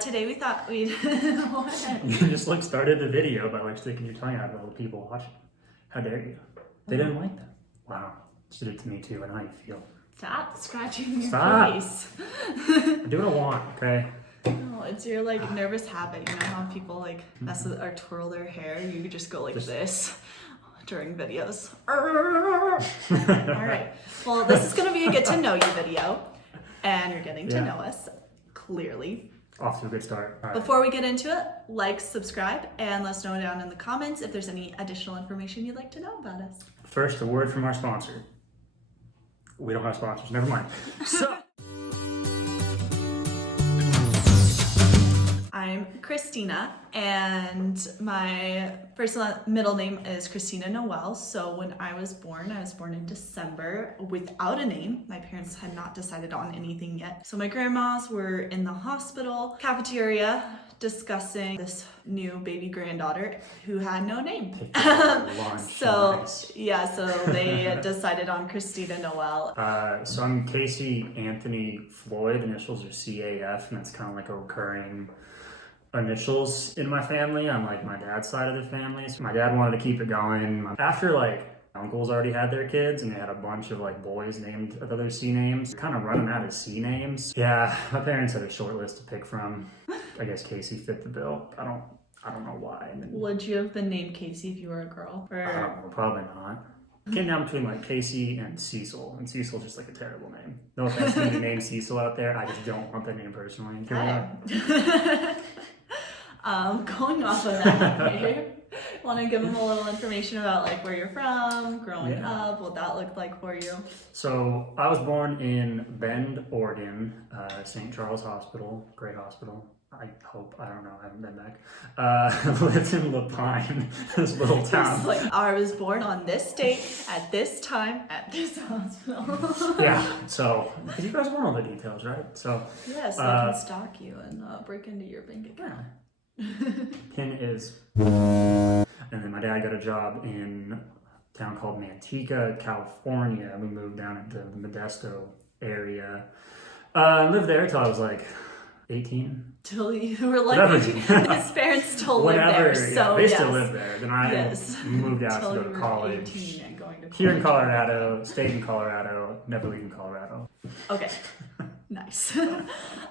Today we thought we'd... You just started the video by sticking your tongue out at all the people watching. How dare you? They didn't like that. Wow. Just did it to me too. I know how you feel. Stop scratching your Stop. face. I do what I want, okay? No, it's your nervous habit. You know how people mess with or twirl their hair? You just go this during videos. Alright. Well, this is gonna be a get to know you video. And you're getting to know us, clearly. Off to a good start. All right. Before we get into it, subscribe, and let us know down in the comments if there's any additional information you'd like to know about us. First, a word from our sponsor. We don't have sponsors, never mind. So, I'm Kristina, and my first middle name is Kristina Noel. So when I was born in December without a name. My parents had not decided on anything yet. So my grandmas were in the hospital cafeteria discussing this new baby granddaughter who had no name. So they decided on Kristina Noel. So I'm Casey Anthony Floyd. Initials are CAF, and that's kind of like a recurring initials in my family on my dad's side of the family. So my dad wanted to keep it going. After uncles already had their kids and they had a bunch of boys named with other C names, kind of running out of C names. Yeah, my parents had a short list to pick from. I guess Casey fit the bill. I don't know why. Would you have been named Casey if you were a girl? I don't know, probably not. Came down between Casey and Cecil, and Cecil's just a terrible name. No offense to the name Cecil out there, I just don't want that name personally. Going off of that, want to give them a little information about where you're from, growing up, what that looked like for you? So I was born in Bend, Oregon, St. Charles Hospital, great hospital. I hope, I don't know, I haven't been back. Lived in La Pine, this little town. I was born on this date, at this time, at this hospital. Yeah, so, because you guys want all the details, right? So, yes, I can stalk you and break into your bank account. Yeah. Pin is, and then my dad got a job in a town called Manteca, California. We moved down into the Modesto area. Lived there until I was 18. Till you were his parents still live there. So they still live there. Then I moved out to go to college. 18 and going to college. Here in Colorado, stayed in Colorado, never leaving Colorado. Okay. Nice.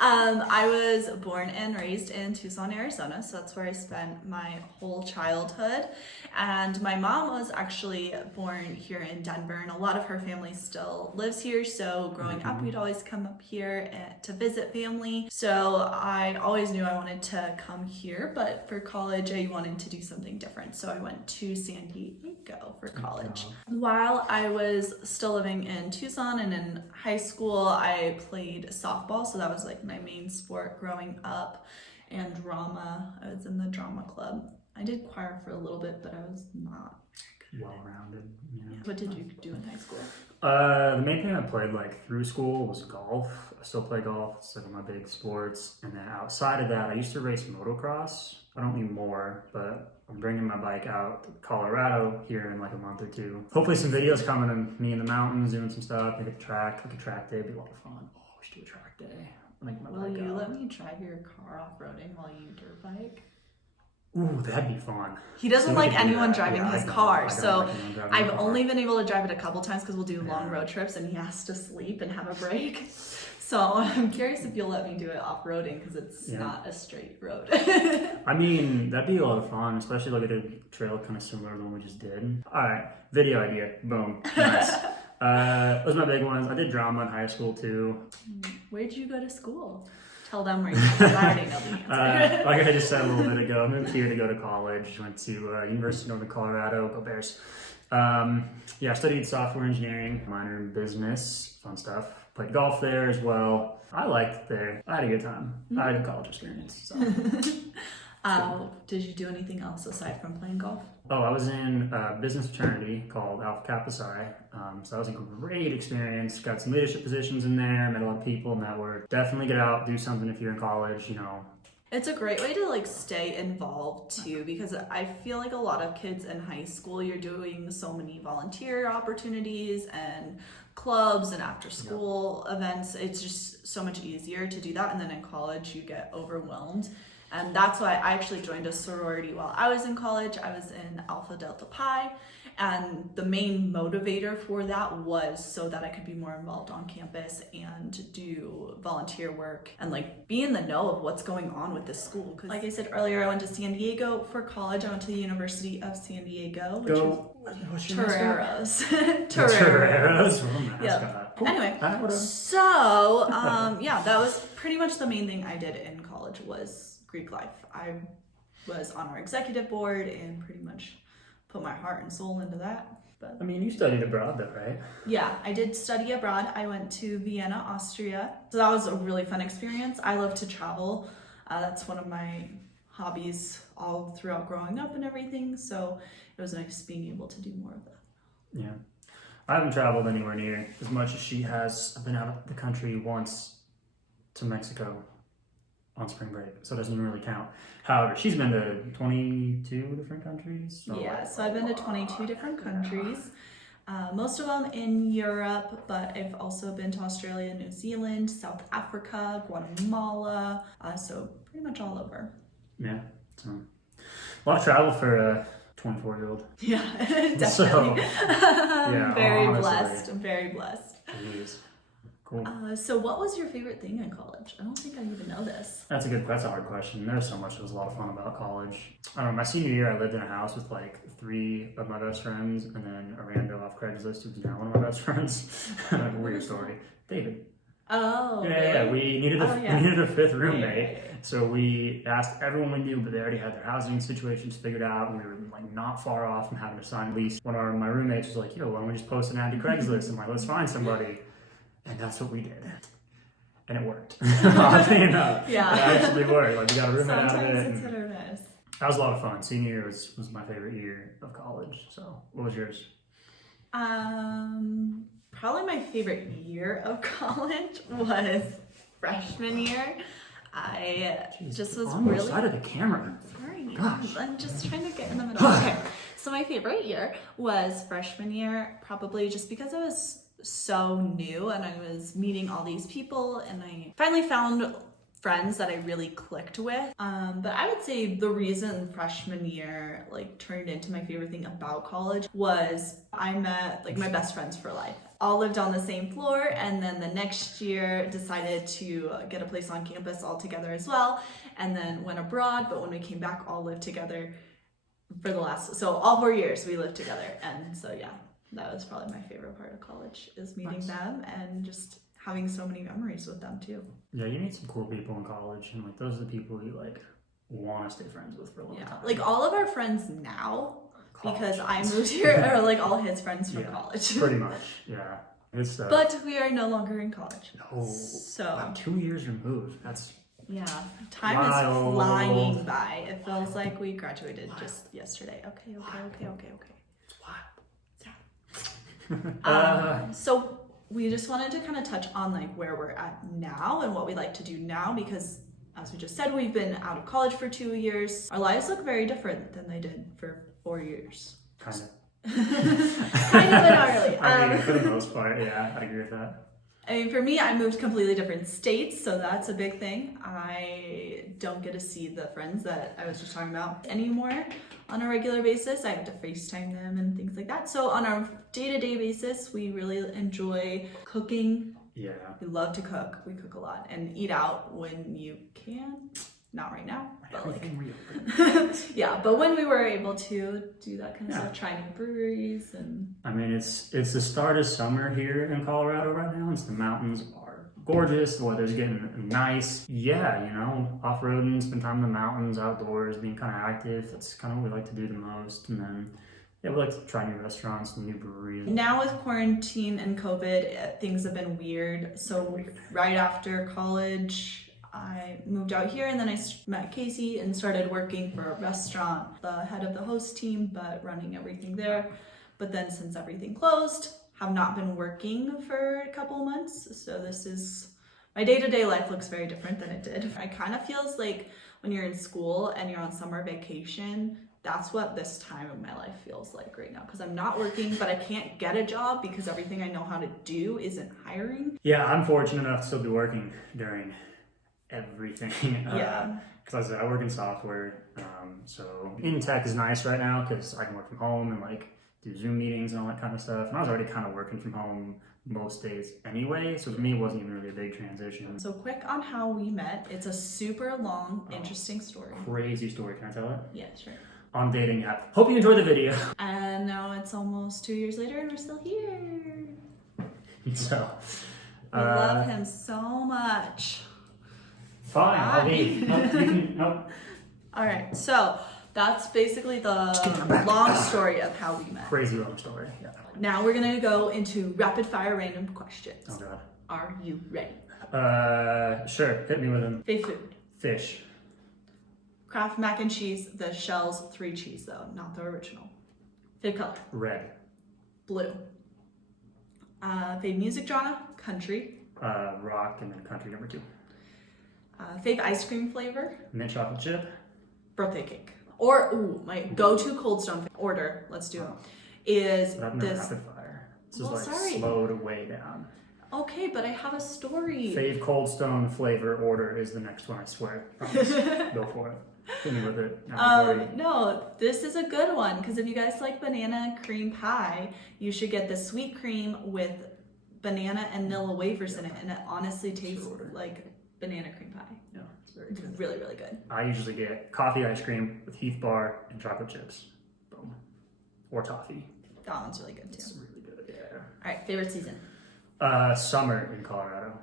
I was born and raised in Tucson, Arizona, so that's where I spent my whole childhood. And my mom was actually born here in Denver, and a lot of her family still lives here. So growing up, we'd always come up here to visit family. So I always knew I wanted to come here, but for college, I wanted to do something different. So I went to San Diego for college. While I was still living in Tucson and in high school, I played softball, so that was my main sport growing up, and drama. I was in the drama club. I did choir for a little bit, but I was not well-rounded. Yeah. What did you do in high school? The main thing I played through school was golf. I still play golf. It's one of my big sports. And then outside of that, I used to race motocross. I don't need more, but I'm bringing my bike out to Colorado here in a month or two. Hopefully some videos coming of me in the mountains doing some stuff, maybe a track day. It'd be a lot of fun. Oh, we should do a track day. Will you let me drive your car off-roading while you dirt bike? Ooh, that'd be fun. He doesn't like anyone driving his car, so I've only been able to drive it a couple times because we'll do long road trips and he has to sleep and have a break. So I'm curious if you'll let me do it off-roading because it's not a straight road. I mean, that'd be a lot of fun, especially at a trail kind of similar to the one we just did. All right, video idea, boom, nice. Those are my big ones. I did drama in high school too. Where'd you go to school? Tell them where you went. I already know the answer. Like I just said a little bit ago, I moved here to go to college. Went to University of Northern Colorado, go Bears. I studied software engineering, minor in business, fun stuff. Played golf there as well. I liked it there. I had a good time. I had a college experience. So. Did you do anything else aside from playing golf? Oh, I was in a business fraternity called Alpha Kappa Psi. So that was a great experience. Got some leadership positions in there, met a lot of people, networked. Definitely get out, do something if you're in college, It's a great way to stay involved too, because I feel like a lot of kids in high school, you're doing so many volunteer opportunities and clubs and after school events. It's just so much easier to do that. And then in college, you get overwhelmed. And that's why I actually joined a sorority while I was in college. I was in Alpha Delta Pi. And the main motivator for that was so that I could be more involved on campus and do volunteer work and like be in the know of what's going on with this school. Because like I said earlier, I went to San Diego for college. I went to the University of San Diego, which is Toreros. Toreros. Yeah. Anyway, so yeah, that was pretty much the main thing I did in college was Greek life. I was on our executive board and pretty much put my heart and soul into that. But I mean, you studied abroad though, right? Yeah, I did study abroad. I went to Vienna, Austria. So that was a really fun experience. I love to travel. That's one of my hobbies all throughout growing up and everything. So it was nice being able to do more of that. Yeah. I haven't traveled anywhere near as much as she has. I've been out of the country once to Mexico on spring break, so it doesn't even really count. However, she's been to 22 different countries. So I've been to 22 different countries, most of them in Europe, but I've also been to Australia, New Zealand, South Africa, Guatemala, so pretty much all over. Yeah, so a lot of travel for a 24-year-old. Yeah, definitely. So, yeah, very honestly. blessed. I'm very blessed. Jeez. Cool. So what was your favorite thing in college? I don't think I even know this. That's a hard question. There's so much that was a lot of fun about college. I don't know, my senior year I lived in a house with like 3 of my best friends and then a rando off Craigslist who's now one of my best friends. Weird story. David. Oh. Yeah, we needed a 5th roommate. Yeah. So we asked everyone we knew, but they already had their housing situations figured out. We were like not far off from having to sign a lease. One of my roommates was like, yo, why don't we just post an ad to Craigslist? I'm like, let's find somebody. And that's what we did. And it worked. Oddly enough. Yeah. It actually worked. Like we got a roommate out of it. Sometimes it's hit or miss. That was a lot of fun. Senior year was my favorite year of college. So what was yours? Probably my favorite year of college was freshman year. I just was on the really side of the camera. sorry. Gosh. I'm just trying to get in the middle. Okay. So my favorite year was freshman year, probably just because I was so new and I was meeting all these people and I finally found friends that I really clicked with. But I would say the reason freshman year like turned into my favorite thing about college was I met like my best friends for life. All lived on the same floor and then the next year decided to get a place on campus all together as well and then went abroad, but when we came back all lived together for the last, so all 4 years we lived together. And so yeah, that was probably my favorite part of college is meeting them and just having so many memories with them too. Yeah, you meet some cool people in college and like those are the people you like want to stay friends with for a long time. Like all of our friends now, because I moved here, are like all his friends from college. Pretty much, yeah. It's but we are no longer in college. No. So wow, 2 years removed. That's time wild. is flying by. It feels like we graduated just yesterday. Okay. It's wild. So we just wanted to kind of touch on like where we're at now and what we like to do now because as we just said, we've been out of college for 2 years. Our lives look very different than they did for 4 years. Kind of. Kind of entirely. I mean, for the most part, yeah, I agree with that. I mean, for me, I moved completely different states, so that's a big thing. I don't get to see the friends that I was just talking about anymore on a regular basis. I have to FaceTime them and things like that. So on our day-to-day basis, we really enjoy cooking. Yeah. We love to cook. We cook a lot and eat out when you can. Not right now, but like, yeah, but when we were able to do that kind of stuff, try new breweries and. I mean, it's the start of summer here in Colorado right now, and so the mountains are gorgeous. The weather's getting nice. Yeah, you know, off-roading, spend time in the mountains, outdoors, being kind of active. That's kind of what we like to do the most. And then, yeah, we like to try new restaurants and new breweries. Now with quarantine and COVID, things have been weird. So right after college, I moved out here and then I met Casey and started working for a restaurant, the head of the host team, but running everything there. But then since everything closed, have not been working for a couple months. So this is, my day-to-day life looks very different than it did. It kind of feels like when you're in school and you're on summer vacation, that's what this time of my life feels like right now, because I'm not working, but I can't get a job because everything I know how to do isn't hiring. Yeah, I'm fortunate enough to still be working during everything. Yeah. Because I work in software, so in tech is nice right now because I can work from home and like do Zoom meetings and all that kind of stuff. And I was already kind of working from home most days anyway, so for me it wasn't even really a big transition. So quick on how we met. It's a super long, interesting story. Crazy story, can I tell it? Yeah, sure. On a dating app. Hope you enjoyed the video. And now it's almost 2 years later and we're still here. So, We love him so much. Fine, I'll leave. No, you can, no. All right, so that's basically the long story of how we met. Crazy long story. Yeah. Now we're gonna go into rapid fire random questions. Oh god. Are you ready? Sure. Hit me with them. Favorite food? Fish. Kraft mac and cheese, the Shell's 3 cheese though, not the original. Favorite color? Red. Blue. Favorite music genre? Country. Rock, and then country number 2. Favorite ice cream flavor? Mint chocolate chip. Birthday cake. Or, my go-to Cold Stone order, let's do it, is But I've never rapid fire. This is Well, like sorry. slowed way down. Okay, but I have a story. Fave Cold Stone flavor order is the next one, I swear. Promise. Go for it. Hit me with it. No, this is a good one, because if you guys like banana cream pie, you should get the sweet cream with banana and vanilla wafers in it, and it honestly tastes like banana cream pie. Yeah, it's very It's good. really, really good. I usually get coffee ice cream with Heath bar and chocolate chips. Boom. Or toffee. That one's really good too. It's really good, yeah. All right, favorite season? Summer in Colorado.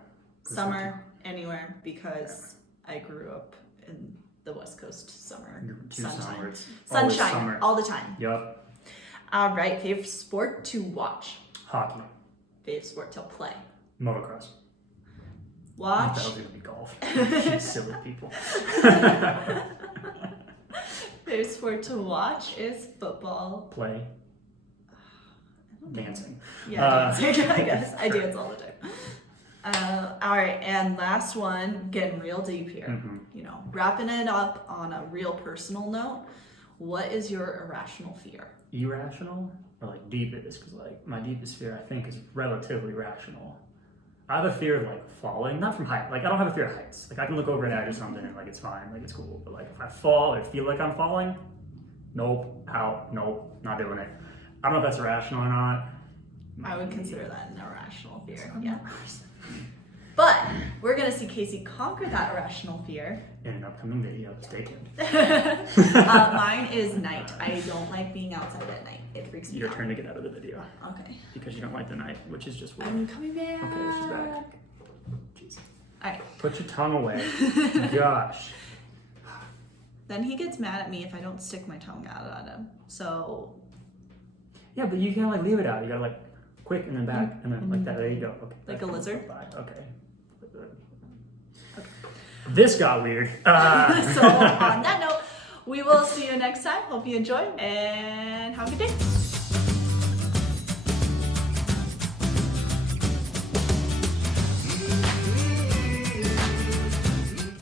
Summer, anywhere, because I grew up in the West Coast summer. Sunshine. Sunshine, all the time. Yup. All right, favorite sport to watch? Hockey. Favorite sport to play? Motocross. Watch. That was gonna be golf. You silly people. Favorite sport to watch is football. Play. Dancing. Yeah, dancing, I guess. I dance all the time. All right, and last one, getting real deep here. Mm-hmm. You know, wrapping it up on a real personal note. What is your irrational fear? Irrational or like deepest? Because like my deepest fear, I think, is relatively rational. I have a fear of like falling, not from height. Like I don't have a fear of heights. Like I can look over an edge or something and like it's fine, like it's cool. But like if I fall or feel like I'm falling, nope, out, nope, not doing it. I don't know if that's irrational or not. I would consider that an irrational fear. Yeah. But we're gonna see Casey conquer that irrational fear in an upcoming video. Stay tuned. Mine is night. I don't like being outside at night. It freaks me out. Your turn to get out of the video. Okay. Because you don't like the night, which is just weird. I'm coming back. Okay, she's back. Jeez. All right. Put your tongue away. Gosh. Then he gets mad at me if I don't stick my tongue out at him. So. Yeah, but you can't like leave it out. You gotta like quick and then back and then like that. There you go. Okay. Like a lizard? Okay. This got weird. So on that note, we will see you next time. Hope you enjoy and have a good day.